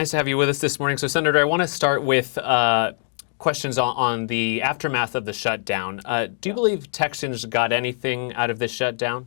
Nice to have you with us this morning. So, Senator, I want to start with questions on the aftermath of the shutdown. Do you believe Texans got anything out of this shutdown?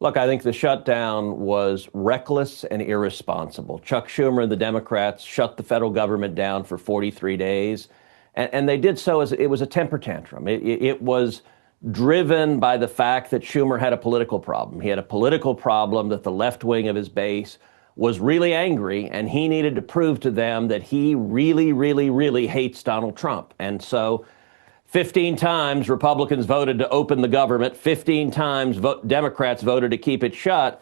Look, I think the shutdown was reckless and irresponsible. Chuck Schumer and the Democrats shut the federal government down for 43 days, and they did so as it was a temper tantrum. It was driven by the fact that Schumer had a political problem. He had a political problem that the left wing of his base was really angry, and he needed to prove to them that he really, really, really hates Donald Trump. And so 15 times Republicans voted to open the government, 15 times Democrats voted to keep it shut.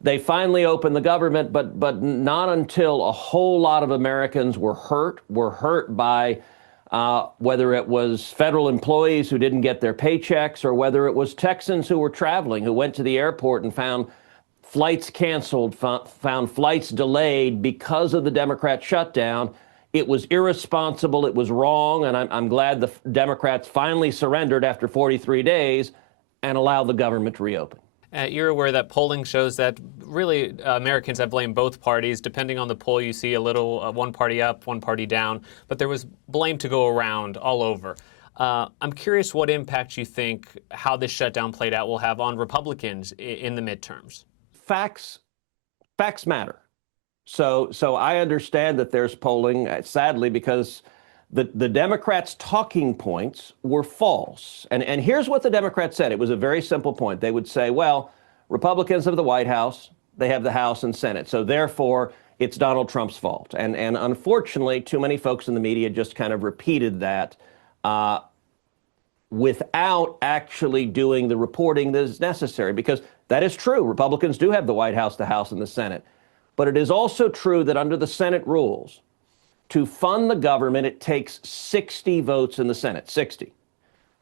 They finally opened the government, but not until a whole lot of Americans were hurt by whether it was federal employees who didn't get their paychecks or whether it was Texans who were traveling, who went to the airport and found flights canceled, found flights delayed because of the Democrat shutdown. It was irresponsible. It was wrong. And I'm glad the Democrats finally surrendered after 43 days and allowed the government to reopen. You're aware that polling shows that really Americans have blamed both parties. Depending on the poll, you see a little one party up, one party down. But there was blame to go around all over. I'm curious what impact you think how this shutdown played out will have on Republicans in the midterms. Facts matter. So I understand that there's polling, sadly, because the Democrats' talking points were false. And here's what the Democrats said. It was a very simple point. They would say, well, Republicans have the White House, they have the House and Senate, so therefore it's Donald Trump's fault. And unfortunately, too many folks in the media just kind of repeated that without actually doing the reporting that is necessary, because that is true. Republicans do have the White House, the House, and the Senate. But it is also true that under the Senate rules, to fund the government, it takes 60 votes in the Senate, 60.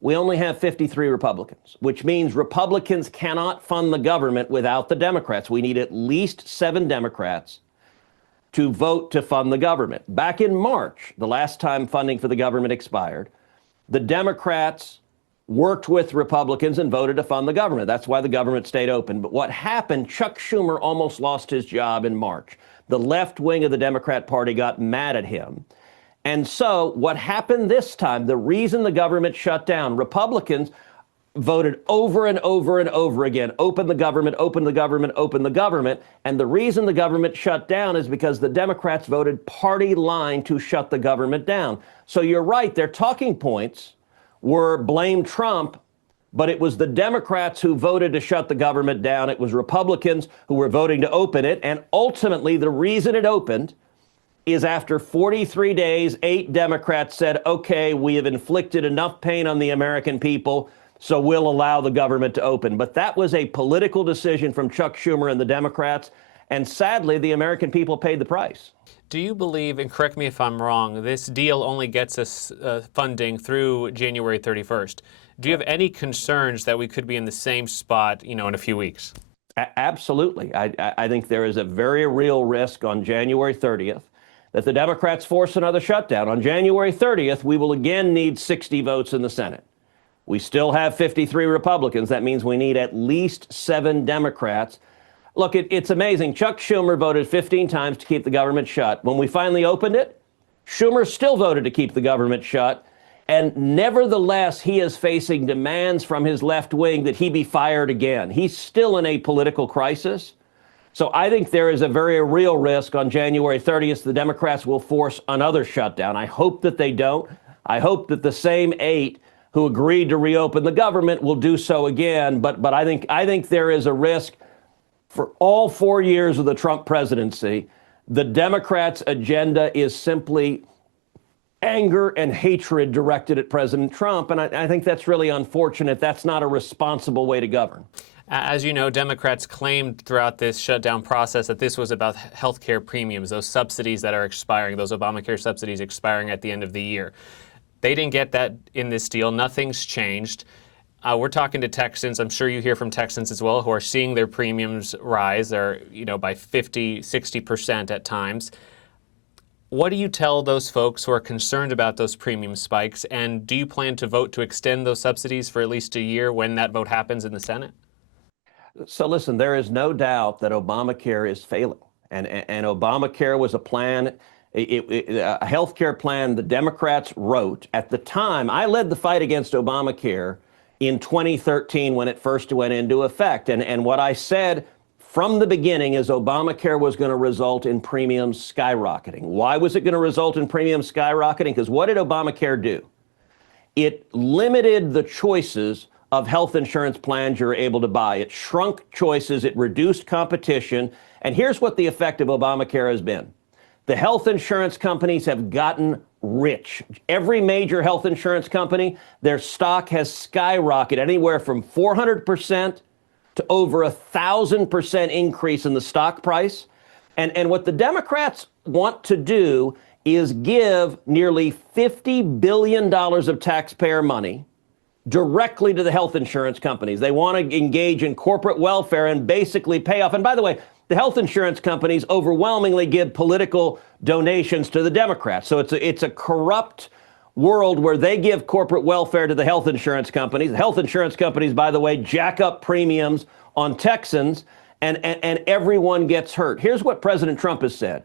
We only have 53 Republicans, which means Republicans cannot fund the government without the Democrats. We need at least 7 Democrats to vote to fund the government. Back in March, the last time funding for the government expired, the Democrats worked with Republicans and voted to fund the government. That's why the government stayed open. But what happened, Chuck Schumer almost lost his job in March. The left wing of the Democrat Party got mad at him. And so what happened this time, the reason the government shut down, Republicans voted over and over and over again, open the government, open the government, open the government. And the reason the government shut down is because the Democrats voted party line to shut the government down. So you're right, their talking points were blame Trump, but it was the Democrats who voted to shut the government down. It was Republicans who were voting to open it. And ultimately, the reason it opened is after 43 days, 8 Democrats said, okay, we have inflicted enough pain on the American people, so we'll allow the government to open. But that was a political decision from Chuck Schumer and the Democrats. And sadly, the American people paid the price. Do you believe, and correct me if I'm wrong, this deal only gets us funding through January 31st? Do you have any concerns that we could be in the same spot, in a few weeks? Absolutely. I think there is a very real risk on January 30th that the Democrats force another shutdown. On January 30th, we will again need 60 votes in the Senate. We still have 53 Republicans. That means we need at least 7 Democrats. Look, it's amazing. Chuck Schumer voted 15 times to keep the government shut. When we finally opened it, Schumer still voted to keep the government shut. And nevertheless, he is facing demands from his left wing that he be fired again. He's still in a political crisis. So I think there is a very real risk on January 30th, the Democrats will force another shutdown. I hope that they don't. I hope that the same 8 who agreed to reopen the government will do so again. But I think there is a risk. For all 4 years of the Trump presidency, the Democrats' agenda is simply anger and hatred directed at President Trump. And I think that's really unfortunate. That's not a responsible way to govern. As you know, Democrats claimed throughout this shutdown process that this was about health care premiums, those subsidies that are expiring, those Obamacare subsidies expiring at the end of the year. They didn't get that in this deal. Nothing's changed. We're talking to Texans. I'm sure you hear from Texans as well who are seeing their premiums rise, or by 50, 60% at times. What do you tell those folks who are concerned about those premium spikes? And do you plan to vote to extend those subsidies for at least a year when that vote happens in the Senate? So listen, there is no doubt that Obamacare is failing. And Obamacare was a plan, a health care plan the Democrats wrote. At the time, I led the fight against Obamacare in 2013 when it first went into effect. And what I said from the beginning is Obamacare was going to result in premiums skyrocketing. Why was it going to result in premiums skyrocketing? Because what did Obamacare do? It limited the choices of health insurance plans you're able to buy. It shrunk choices. It reduced competition. And here's what the effect of Obamacare has been. The health insurance companies have gotten rich. Every major health insurance company, their stock has skyrocketed anywhere from 400% to over 1,000% increase in the stock price. And what the Democrats want to do is give nearly $50 billion of taxpayer money directly to the health insurance companies. They want to engage in corporate welfare and basically pay off. And by the way, the health insurance companies overwhelmingly give political donations to the Democrats. So it's a corrupt world where they give corporate welfare to the health insurance companies. The health insurance companies, by the way, jack up premiums on Texans, and everyone gets hurt. Here's what President Trump has said.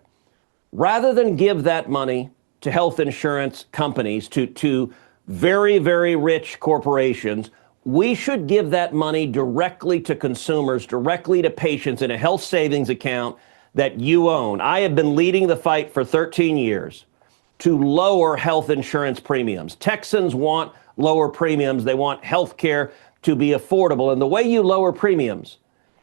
Rather than give that money to health insurance companies, to very, very rich corporations, we should give that money directly to consumers, directly to patients in a health savings account that you own. I have been leading the fight for 13 years to lower health insurance premiums. Texans want lower premiums. They want health care to be affordable. And the way you lower premiums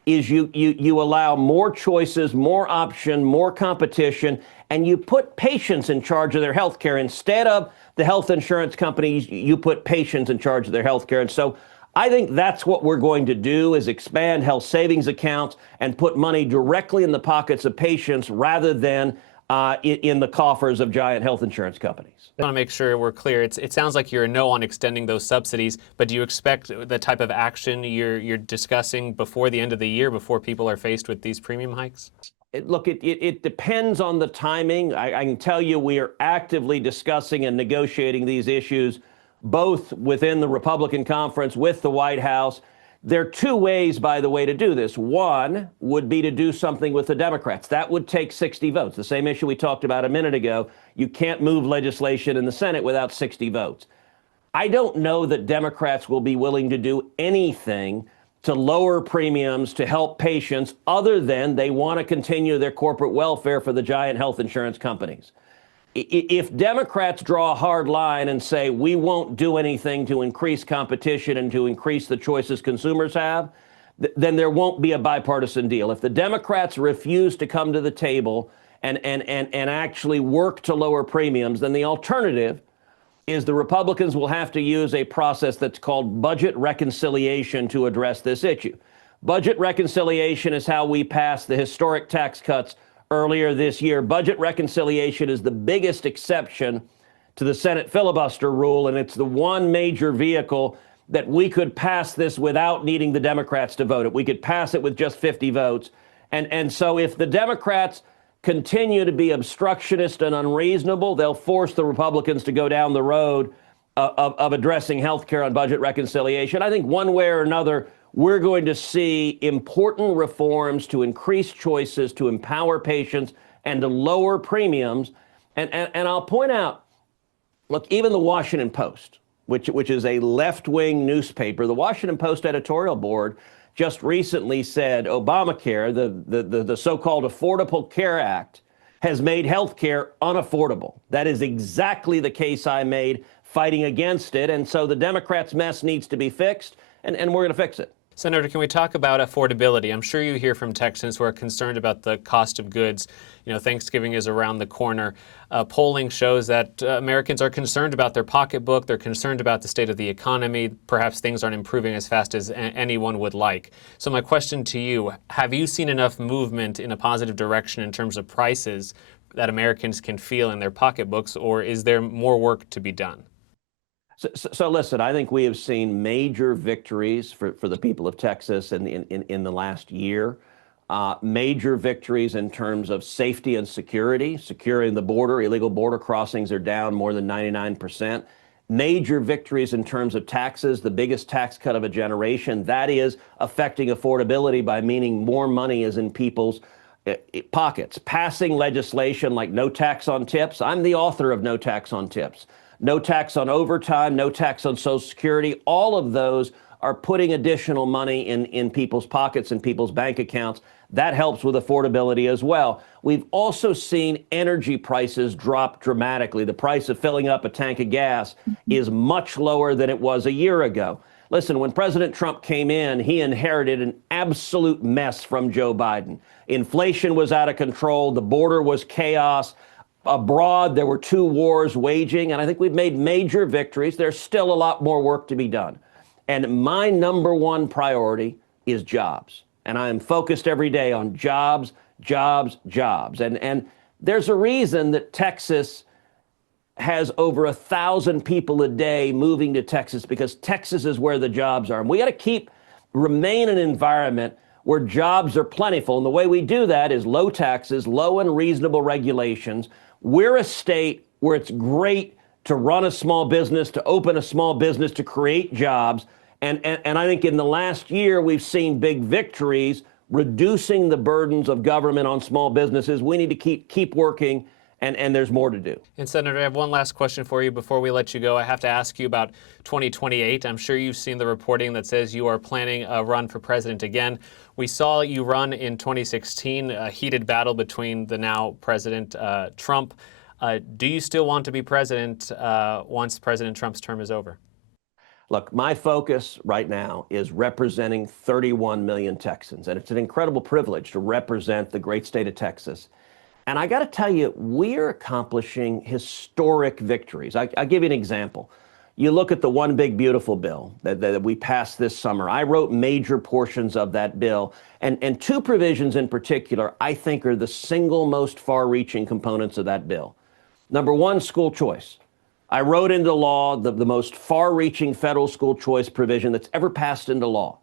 is you allow more choices, more option, more competition, and you put patients in charge of their health care. Instead of the health insurance companies, you put patients in charge of their health care. And so I think that's what we're going to do, is expand health savings accounts and put money directly in the pockets of patients rather than in the coffers of giant health insurance companies. I want to make sure we're clear. It sounds like you're a no on extending those subsidies, but do you expect the type of action you're discussing before the end of the year, before people are faced with these premium hikes? Look, it depends on the timing. I can tell you we are actively discussing and negotiating these issues, both within the Republican conference, with the White House. There are two ways, by the way, to do this. One would be to do something with the Democrats. That would take 60 votes. The same issue we talked about a minute ago. You can't move legislation in the Senate without 60 votes. I don't know that Democrats will be willing to do anything to lower premiums to help patients other than they want to continue their corporate welfare for the giant health insurance companies. If Democrats draw a hard line and say we won't do anything to increase competition and to increase the choices consumers have, then there won't be a bipartisan deal. If the Democrats refuse to come to the table and actually work to lower premiums, then the alternative is the Republicans will have to use a process that's called budget reconciliation to address this issue. Budget reconciliation is how we passed the historic tax cuts earlier this year. Budget reconciliation is the biggest exception to the Senate filibuster rule, and it's the one major vehicle that we could pass this without needing the Democrats to vote it. We could pass it with just 50 votes. And so if the Democrats continue to be obstructionist and unreasonable, they'll force the Republicans to go down the road of addressing health care on budget reconciliation. I think one way or another, we're going to see important reforms to increase choices, to empower patients, and to lower premiums. And I'll point out, look, even the Washington Post, which is a left-wing newspaper, the Washington Post editorial board just recently said Obamacare, the so-called Affordable Care Act, has made health care unaffordable. That is exactly the case I made fighting against it. And so the Democrats' mess needs to be fixed, and we're going to fix it. Senator, can we talk about affordability? I'm sure you hear from Texans who are concerned about the cost of goods. You know, Thanksgiving is around the corner. Polling shows that Americans are concerned about their pocketbook. They're concerned about the state of the economy. Perhaps things aren't improving as fast as anyone would like. So my question to you, have you seen enough movement in a positive direction in terms of prices that Americans can feel in their pocketbooks, or is there more work to be done? So listen, I think we have seen major victories for the people of Texas in the last year. Major victories in terms of safety and security, securing the border. Illegal border crossings are down more than 99%. Major victories in terms of taxes, the biggest tax cut of a generation. That is affecting affordability by meaning more money is in people's pockets, passing legislation like no tax on tips. I'm the author of no tax on tips, no tax on overtime, no tax on Social Security. All of those are putting additional money in people's pockets and people's bank accounts. That helps with affordability as well. We've also seen energy prices drop dramatically. The price of filling up a tank of gas is much lower than it was a year ago. Listen, when President Trump came in, he inherited an absolute mess from Joe Biden. Inflation was out of control. The border was chaos. Abroad, there were 2 wars waging, and I think we've made major victories. There's still a lot more work to be done. And my number one priority is jobs. And I am focused every day on jobs, jobs, jobs. And there's a reason that Texas has over 1,000 people a day moving to Texas, because Texas is where the jobs are. And we got to remain an environment where jobs are plentiful. And the way we do that is low taxes, low and reasonable regulations. We're a state where it's great to run a small business, to open a small business, to create jobs. And I think in the last year, we've seen big victories, reducing the burdens of government on small businesses. We need to keep working, and there's more to do. And Senator, I have one last question for you before we let you go. I have to ask you about 2028. I'm sure you've seen the reporting that says you are planning a run for president again. We saw you run in 2016, a heated battle between the now President Trump. Do you still want to be president once President Trump's term is over? Look, my focus right now is representing 31 million Texans, and it's an incredible privilege to represent the great state of Texas. And I got to tell you, we're accomplishing historic victories. I'll give you an example. You look at the One Big Beautiful bill that we passed this summer. I wrote major portions of that bill, and 2 provisions in particular I think are the single most far-reaching components of that bill. Number 1, school choice. I wrote into law the most far-reaching federal school choice provision that's ever passed into law.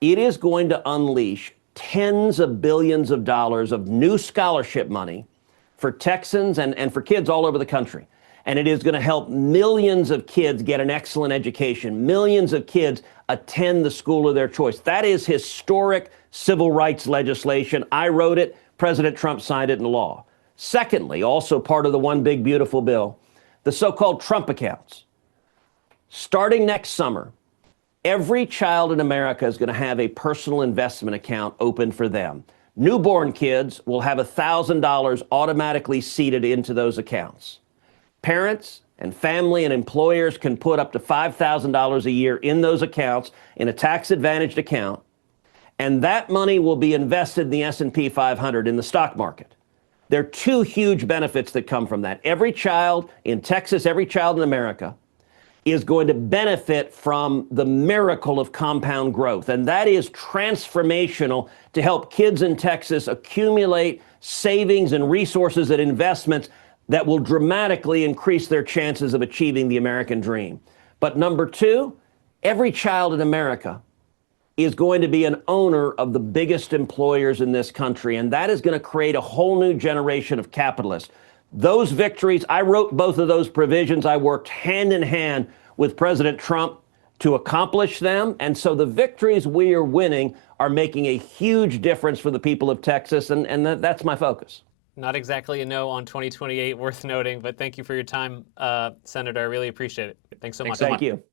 It is going to unleash tens of billions of dollars of new scholarship money for Texans and for kids all over the country. And it is going to help millions of kids get an excellent education. Millions of kids attend the school of their choice. That is historic civil rights legislation. I wrote it. President Trump signed it into law. Secondly, also part of the One Big Beautiful bill, the so-called Trump accounts. Starting next summer, every child in America is going to have a personal investment account open for them. Newborn kids will have $1,000 automatically seeded into those accounts. Parents and family and employers can put up to $5,000 a year in those accounts in a tax-advantaged account, and that money will be invested in the S&P 500 in the stock market. There are 2 huge benefits that come from that. Every child in Texas, every child in America is going to benefit from the miracle of compound growth. And that is transformational to help kids in Texas accumulate savings and resources and investments that will dramatically increase their chances of achieving the American dream. But number 2, every child in America is going to be an owner of the biggest employers in this country, and that is going to create a whole new generation of capitalists. Those victories, I wrote both of those provisions. I worked hand in hand with President Trump to accomplish them, and so the victories we are winning are making a huge difference for the people of Texas, and that's my focus. Not exactly a no on 2028, worth noting, but thank you for your time, Senator. I really appreciate it. Thanks so much. Thank you.